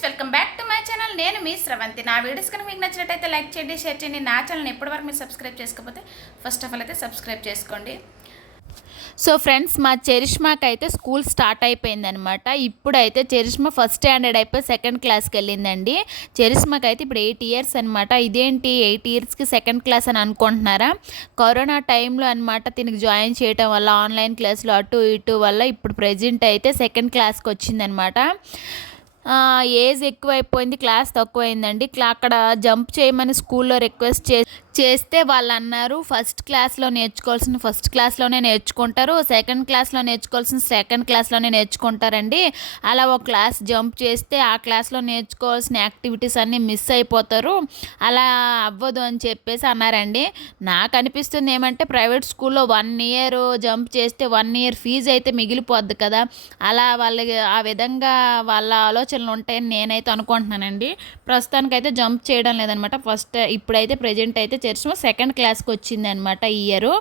Friends welcome back to my channel. నేను మీ స్రవంతి. నా వీడియోస్ కనుక మీకు నచ్చినట్టయితే లైక్ చేయండి షేర్ చేయండి. నా ఛానల్ని ఎప్పటివరకు మీరు సబ్స్క్రైబ్ చేసుకోకపోతే ఫస్ట్ ఆఫ్ ఆల్ అయితే సబ్స్క్రైబ్ చేసుకోండి. సో ఫ్రెండ్స్ మా చెరిష్మాకి అయితే స్కూల్ స్టార్ట్ అయిపోయిందనమాట ఇప్పుడైతే చెరిష్మా ఫస్ట్ స్టాండర్డ్ అయిపోయి సెకండ్ క్లాస్కి వెళ్ళిందండి. చెరిష్మాకి అయితే ఇప్పుడు ఎయిట్ ఇయర్స్ అనమాట ఇదేంటి ఎయిట్ ఇయర్స్కి సెకండ్ క్లాస్ అని అనుకుంటున్నారా? కరోనా టైంలో అనమాట దీనికి జాయిన్ చేయటం వల్ల ఆన్లైన్ క్లాసులు అటు ఇటు వల్ల ఇప్పుడు ప్రజెంట్ అయితే సెకండ్ క్లాస్కి వచ్చిందనమాట ఏజ్ ఎక్కువైపోయింది క్లాస్ తక్కువైందండి. అక్కడ జంప్ చేయమని స్కూల్లో రిక్వెస్ట్ చే చేస్తే వాళ్ళు అన్నారు ఫస్ట్ క్లాస్లో నేర్చుకోవాల్సిన ఫస్ట్ క్లాస్లోనే నేర్చుకుంటారు సెకండ్ క్లాస్లో నేర్చుకోవాల్సిన సెకండ్ క్లాస్లోనే నేర్చుకుంటారండి. అలా ఒక క్లాస్ జంప్ చేస్తే ఆ క్లాస్లో నేర్చుకోవాల్సిన యాక్టివిటీస్ అన్నీ మిస్ అయిపోతారు. అలా అవ్వదు అని చెప్పేసి అన్నారండి. నాకు అనిపిస్తుంది ఏమంటే ప్రైవేట్ స్కూల్లో వన్ ఇయర్ జంప్ చేస్తే వన్ ఇయర్ ఫీజు అయితే మిగిలిపోద్ది కదా. అలా వాళ్ళకి ఆ విధంగా వాళ్ళ ఆలోచనలు ఉంటాయని నేనైతే అనుకుంటున్నానండి. ప్రస్తుతానికైతే జంప్ చేయడం లేదనమాట. ఫస్ట్ ఇప్పుడైతే ప్రజెంట్ అయితే చర్చ్ సెకండ్ క్లాస్కి వచ్చింది అనమాట ఇయరు ఇయర్.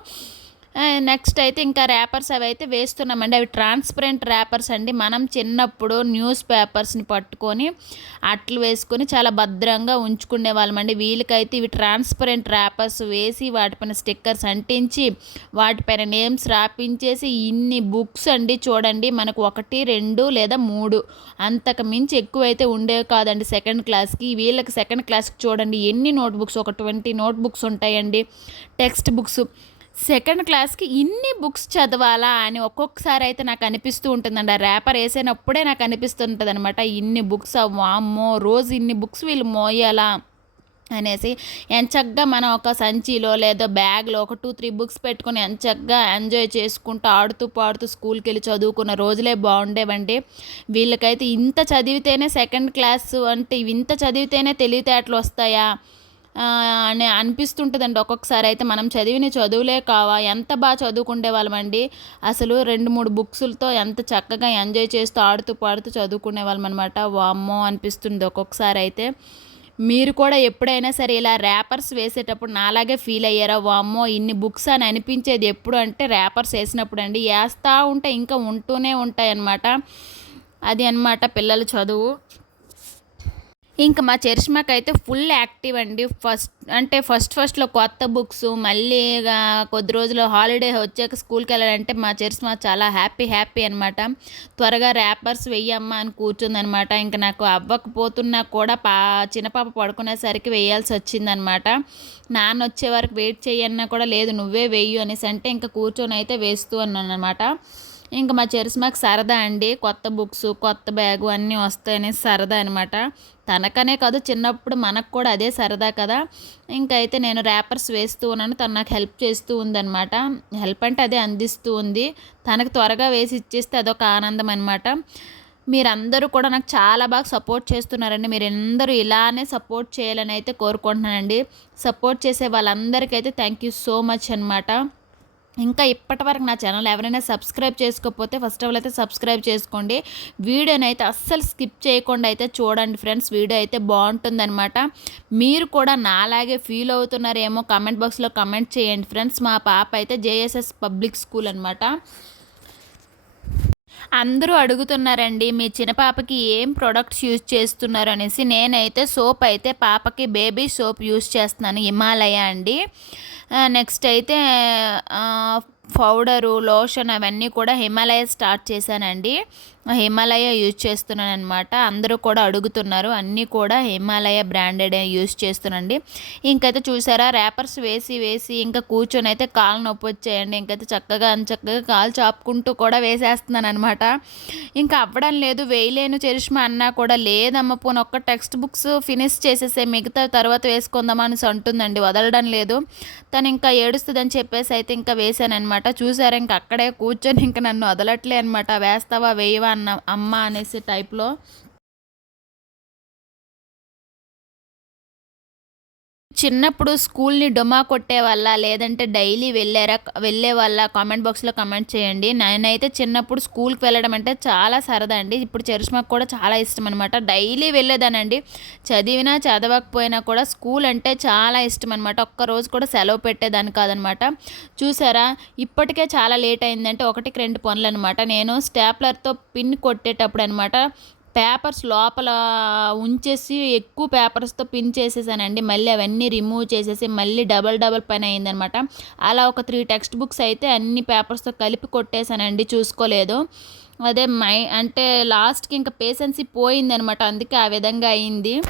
నెక్స్ట్ అయితే ఇంకా ర్యాపర్స్ అవి అయితే వేస్తున్నామండి. అవి ట్రాన్స్పరెంట్ ర్యాపర్స్ అండి. మనం చిన్నప్పుడు న్యూస్ పేపర్స్ని పట్టుకొని అట్లు వేసుకొని చాలా భద్రంగా ఉంచుకునే వాళ్ళమండి వీళ్ళకైతే ఇవి ట్రాన్స్పరెంట్ ర్యాపర్స్ వేసి వాటిపైన స్టిక్కర్స్ అంటించి వాటిపైన నేమ్స్ రాపించేసి ఇన్ని బుక్స్ అండి చూడండి. మనకు ఒకటి రెండు లేదా మూడు అంతకు మించి ఎక్కువైతే ఉండేవి కాదండి సెకండ్ క్లాస్కి వీళ్ళకి సెకండ్ క్లాస్కి చూడండి. ఎన్ని నోట్ బుక్స్ ఒక ట్వంటీ నోట్ బుక్స్ ఉంటాయండి. టెక్స్ట్ బుక్స్ సెకండ్ క్లాస్కి ఇన్ని బుక్స్ చదవాలా అని ఒక్కొక్కసారి అయితే నాకు అనిపిస్తూ ఉంటుందండి. ఆ ర్యాపర్ వేసినప్పుడే నాకు అనిపిస్తుంటుంది అనమాట ఇన్ని బుక్స్ అమ్మో రోజు ఇన్ని బుక్స్ వీళ్ళు మోయాలా అనేసి. ఎంచక్గా మనం ఒక సంచిలో లేదా బ్యాగ్లో ఒక టూ త్రీ బుక్స్ పెట్టుకొని ఎంచక్గా ఎంజాయ్ చేసుకుంటూ ఆడుతూ పాడుతూ స్కూల్కి వెళ్ళి చదువుకున్న రోజులే బాగుండేవండి. వీళ్ళకైతే ఇంత చదివితేనే సెకండ్ క్లాస్ అంటే ఇంత చదివితేనే తెలివితేటలు వస్తాయా? అని అనిపిస్తుంటుందండి. ఒక్కొక్కసారి అయితే మనం చదివిన చదువులే కావా ఎంత బాగా చదువుకుండే వాళ్ళమండి. అసలు రెండు మూడు బుక్స్లతో ఎంత చక్కగా ఎంజాయ్ చేస్తూ ఆడుతూ పాడుతూ చదువుకునే వాళ్ళం అనమాట వామ్మో అనిపిస్తుంది ఒక్కొక్కసారి అయితే. మీరు కూడా ఎప్పుడైనా సరే ఇలా ర్యాపర్స్ వేసేటప్పుడు నాలాగే ఫీల్ అయ్యారా? వామ్మో ఇన్ని బుక్స్ అని అనిపించేది ఎప్పుడు అంటే ర్యాపర్స్ వేసినప్పుడు అండి వేస్తూ ఉంటే ఇంకా ఉంటూనే ఉంటాయి అన్నమాట అది అన్నమాట పిల్లల చదువు. ఇంకా మా చరిష్మాకి అయితే ఫుల్ యాక్టివ్ అండి. ఫస్ట్ అంటే ఫస్ట్ ఫస్ట్లో కొత్త బుక్స్ మళ్ళీ కొద్ది రోజులు హాలిడే వచ్చాక స్కూల్కి వెళ్ళాలంటే మా చరిష్మా చాలా హ్యాపీ హ్యాపీ అనమాట త్వరగా ర్యాపర్స్ వెయ్యమ్మా అని కూర్చుందనమాట ఇంకా నాకు అవ్వకపోతున్నా కూడా పా చిన్నపాప పడుకునేసరికి వేయాల్సి వచ్చిందనమాట నాన్న వచ్చే వరకు వెయిట్ చేయన్నా కూడా లేదు నువ్వే వెయ్యు అనేసి అంటే ఇంకా కూర్చొని అయితే వేస్తూ అన్నాను అనమాట ఇంకా మా చరిస్మాకి సరదా అండి. కొత్త బుక్స్ కొత్త బ్యాగు అన్నీ వస్తాయని సరదా అనమాట తనకనే కాదు చిన్నప్పుడు మనకు కూడా అదే సరదా కదా. ఇంకైతే అయితే నేను ర్యాపర్స్ వేస్తూ ఉన్నాను. తను నాకు హెల్ప్ చేస్తూ ఉందన్నమాట. హెల్ప్ అంటే అదే అందిస్తూ ఉంది. తనకు త్వరగా వేసి ఇచ్చేస్తే అదొక ఆనందం అనమాట మీరందరూ కూడా నాకు చాలా బాగా సపోర్ట్ చేస్తున్నారండి. మీరు అందరూ ఇలానే సపోర్ట్ చేయాలని అయితే కోరుకుంటున్నానండి. సపోర్ట్ చేసే వాళ్ళందరికీ అయితే థ్యాంక్ యూ సో మచ్ అనమాట ఇంకా ఇప్పటివరకు నా ఛానల్ ఎవరైనా సబ్స్క్రైబ్ చేసుకోకపోతే ఫస్ట్ ఆఫ్ ఆల్ అయితే సబ్స్క్రైబ్ చేసుకోండి. వీడియోని అయితే అస్సలు స్కిప్ చేయకుండా అయితే చూడండి ఫ్రెండ్స్ వీడియో అయితే బాగుంటుందన్నమాట. మీరు కూడా నాలాగే ఫీల్ అవుతున్నారేమో కమెంట్ బాక్స్లో కమెంట్ చేయండి ఫ్రెండ్స్ మా పాప అయితే జేఎస్ఎస్ పబ్లిక్ స్కూల్ అనమాట అందరూ అడుగుతున్నారండి మీ చిన్న పాపకి ఏం ప్రొడక్ట్స్ యూజ్ చేస్తున్నారు? అనేసి. నేనైతే సోప్ అయితే పాపకి బేబీ సోప్ యూజ్ చేస్తున్నాను హిమాలయ అండి. నెక్స్ట్ అయితే పౌడరు లోషన్ అవన్నీ కూడా హిమాలయ స్టార్ట్ చేశానండి. హిమాలయ యూజ్ చేస్తున్నాను అనమాట అందరూ కూడా అడుగుతున్నారు. అన్నీ కూడా హిమాలయ బ్రాండెడ్ యూజ్ చేస్తున్నాండి. ఇంకైతే చూసారా ర్యాపర్స్ వేసి వేసి ఇంకా కూర్చొని అయితే కాలు నొప్పి వచ్చాయండి. ఇంకైతే చక్కగా చక్కగా కాలు చాపుకుంటూ కూడా వేసేస్తున్నాను అనమాట ఇంకా అవ్వడం లేదు. వేయలేను చరిష్మా అన్నా కూడా లేదమ్మ పోను ఒక్క టెక్స్ట్ బుక్స్ ఫినిష్ చేసేసే మిగతా తర్వాత వేసుకుందామా అనేసి అంటుందండి. వదలడం లేదు. తను ఇంకా ఏడుస్తుందని చెప్పేసి అయితే ఇంకా వేసాను చూసారా ఇంకా అక్కడే కూర్చొని ఇంకా నన్ను వదలట్లే అనమాట వేస్తావా వేయవా అన్న అమ్మ అనేసి టైప్లో చిన్నప్పుడు స్కూల్ని డొమా కొట్టే వాళ్ళ లేదంటే డైలీ వెళ్ళారా వెళ్ళే వాళ్ళ కామెంట్ బాక్స్లో కమెంట్ చేయండి. నేనైతే చిన్నప్పుడు స్కూల్కి వెళ్ళడం అంటే చాలా సరదా అండి. ఇప్పుడు చరిష్మాకు కూడా చాలా ఇష్టం అనమాట డైలీ వెళ్ళేదానండి. చదివినా చదవకపోయినా కూడా స్కూల్ అంటే చాలా ఇష్టం అనమాట ఒక్కరోజు కూడా సెలవు పెట్టేదాన్ని కాదనమాట చూసారా? ఇప్పటికే చాలా లేట్ అయిందంటే ఒకటికి రెండు పనులు అనమాట నేను స్టాప్లర్తో పిన్ కొట్టేటప్పుడు అనమాట పేపర్స్ లోపల ఉంచేసి ఎక్కువ పేపర్స్తో పిన్ చేసేసానండి. మళ్ళీ అవన్నీ రిమూవ్ చేసేసి మళ్ళీ డబల్ డబల్ పని అయిందనమాట. అలా ఒక త్రీ టెక్స్ట్ బుక్స్ అయితే అన్ని పేపర్స్తో కలిపి కొట్టేశానండి చూసుకోలేదు. అదే మై అంటే లాస్ట్కి ఇంకా పేషెన్సీ పోయిందనమాట. అందుకే ఆ విధంగా అయింది.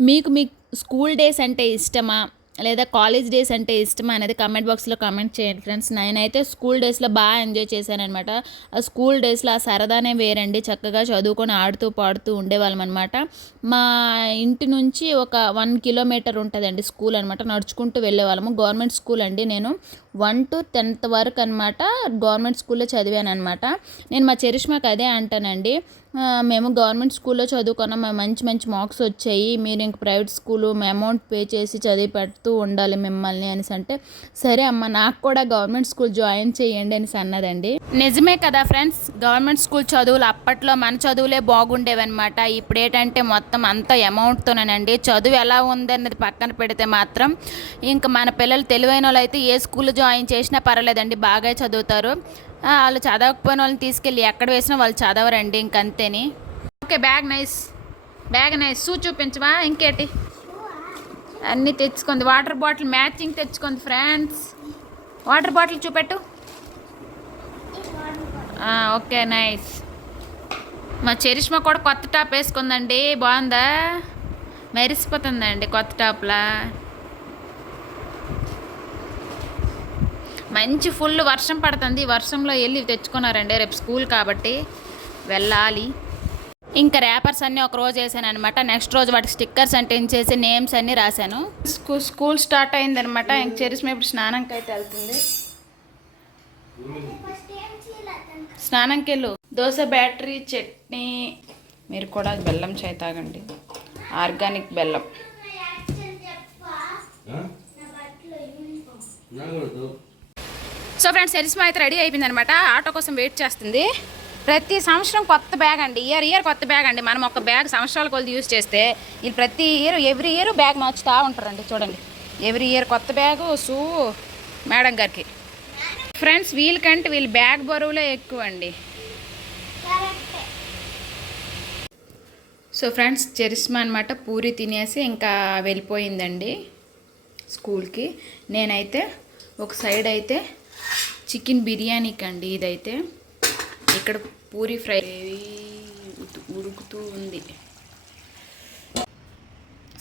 మీకు మీ స్కూల్ డేస్ అంటే ఇష్టమా? లేదా కాలేజ్ డేస్ అంటే ఇష్టమా అనేది కమెంట్ బాక్స్లో కమెంట్ చేయండి ఫ్రెండ్స్. నేనైతే స్కూల్ డేస్లో బాగా ఎంజాయ్ చేశాను అనమాట ఆ స్కూల్ డేస్లో ఆ సరదానే వేరండి. చక్కగా చదువుకొని ఆడుతూ పాడుతూ ఉండేవాళ్ళం అనమాట మా ఇంటి నుంచి ఒక వన్ కిలోమీటర్ ఉంటుందండి స్కూల్ అనమాట నడుచుకుంటూ వెళ్ళేవాళ్ళము. గవర్నమెంట్ స్కూల్ అండి నేను. వన్ టు టెన్త్ వరకు అనమాట గవర్నమెంట్ స్కూల్లో చదివాను అనమాట నేను మా చరిష్మాకి అదే అంటానండి. మేము గవర్నమెంట్ స్కూల్లో చదువుకున్నాం. మంచి మంచి మార్క్స్ వచ్చాయి. మీరు ఇంక ప్రైవేట్ స్కూలు అమౌంట్ పే చేసి చదివి పెడుతూ ఉండాలి మిమ్మల్ని అనేసి అంటే సరే అమ్మ నాకు కూడా గవర్నమెంట్ స్కూల్ జాయిన్ చేయండి అనేసి అన్నదండి. నిజమే కదా ఫ్రెండ్స్ గవర్నమెంట్ స్కూల్ చదువులు అప్పట్లో మన చదువులే బాగుండేవన్నమాట. ఇప్పుడు ఏంటంటే మొత్తం అంత అమౌంట్తోనేనండి. చదువు ఎలా ఉందన్నది పక్కన పెడితే మాత్రం ఇంకా మన పిల్లలు తెలివైన వాళ్ళు అయితే ఏ స్కూల్ జాయిన్ చేసినా పర్వాలేదండి బాగా చదువుతారు. వాళ్ళు చదవకపోయిన వాళ్ళని తీసుకెళ్ళి ఎక్కడ వేసినా వాళ్ళు చదవరండి ఇంకంతేని. Okay bag nice. Bag nice. Shoe చూపించవా? ఇంకేటి? అన్నీ తెచ్చుకుంది. వాటర్ బాటిల్ మ్యాచింగ్ తెచ్చుకుంది ఫ్రెండ్స్. వాటర్ బాటిల్ చూపెట్టు. Okay nice. మా చరిష్మ కూడా కొత్త టాప్ వేసుకుందండి. బాగుందా? మెరిసిపోతుందండి కొత్త టాప్లా. మంచి ఫుల్ వర్షం పడుతుంది. వర్షంలో వెళ్ళి తెచ్చుకున్నారండి. రేపు స్కూల్ కాబట్టి వెళ్ళాలి. ఇంకా ర్యాపర్స్ అన్నీ ఒక రోజు వేసాను అనమాట నెక్స్ట్ రోజు వాటికి స్టిక్కర్స్ అంటించేసి నేమ్స్ అన్నీ రాశాను. స్కూల్ స్కూల్ స్టార్ట్ అయిందనమాట ఇంక చెరిసి ఇప్పుడు స్నానంకి అయితే వెళ్తుంది. స్నానంకి వెళ్ళు దోశ బ్యాటరీ చట్నీ. మీరు కూడా బెల్లం చాయ్ తాగండి. ఆర్గానిక్ బెల్లం. సో ఫ్రెండ్స్ ఎరిస్మా అయితే రెడీ అయిపోయింది అనమాట ఆటో కోసం వెయిట్ చేస్తుంది. ప్రతి సంవత్సరం కొత్త బ్యాగ్ అండి. ఇయర్ ఇయర్ కొత్త బ్యాగ్ అండి. మనం ఒక బ్యాగ్ సంవత్సరాల కొద్ది యూజ్ చేస్తే ఇది ప్రతి ఇయర్ ఎవ్రీ ఇయర్ బ్యాగ్ మార్చుతూ ఉంటారండి. చూడండి. ఎవ్రీ ఇయర్ కొత్త బ్యాగు షూ మేడం గారికి. ఫ్రెండ్స్ వీళ్ళకంటే వీళ్ళ బ్యాగ్ బరువులే ఎక్కువ అండి. సో ఫ్రెండ్స్ చెరిస్మా అనమాట పూరి తినేసి ఇంకా వెళ్ళిపోయిందండి స్కూల్కి. నేనైతే ఒక సైడ్ అయితే చికెన్ బిర్యానీకి అండి ఇదైతే. ఇక్కడ పూరి ఫ్రై ఉడుకుతూ ఉంది.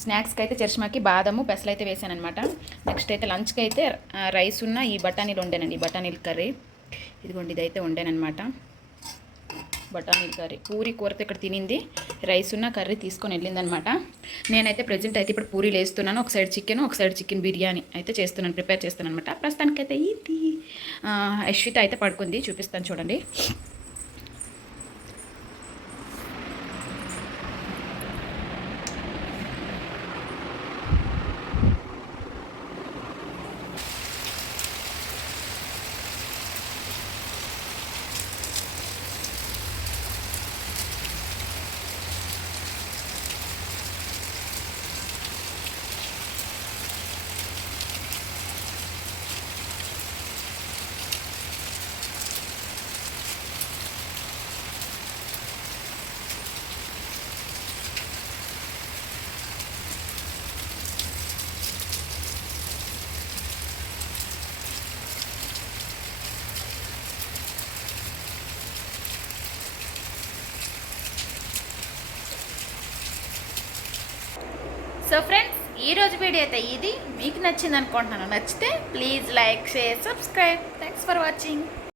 స్నాక్స్కి అయితే చర్ష్మాకి బాదము పెసలు అయితే వేసాను అనమాట నెక్స్ట్ అయితే లంచ్కి అయితే రైస్ ఉన్న ఈ బఠానీలు వండానండి ఈ బఠానీలు కర్రీ. ఇదిగోండి ఇదైతే వండానమాట బఠానీ కర్రీ. పూరి కూరతో ఇక్కడ తినింది. రైస్ ఉన్న కర్రీ తీసుకొని వెళ్ళిందనమాట. నేనైతే ప్రజెంట్ అయితే ఇప్పుడు పూరీలు వేస్తున్నాను. ఒక సైడ్ చికెన్ ఒక సైడ్ చికెన్ బిర్యానీ అయితే చేస్తున్నాను ప్రిపేర్ చేస్తాను అనమాట ప్రస్తుతానికైతే ఇది. అశ్విత అయితే పడుకుంది. చూపిస్తాను చూడండి. ఫ్రెండ్స్ ఈరోజు వీడియో అయితే ఇది. మీకు నచ్చింది అనుకుంటున్నాను నచ్చితే please like share subscribe thanks for watching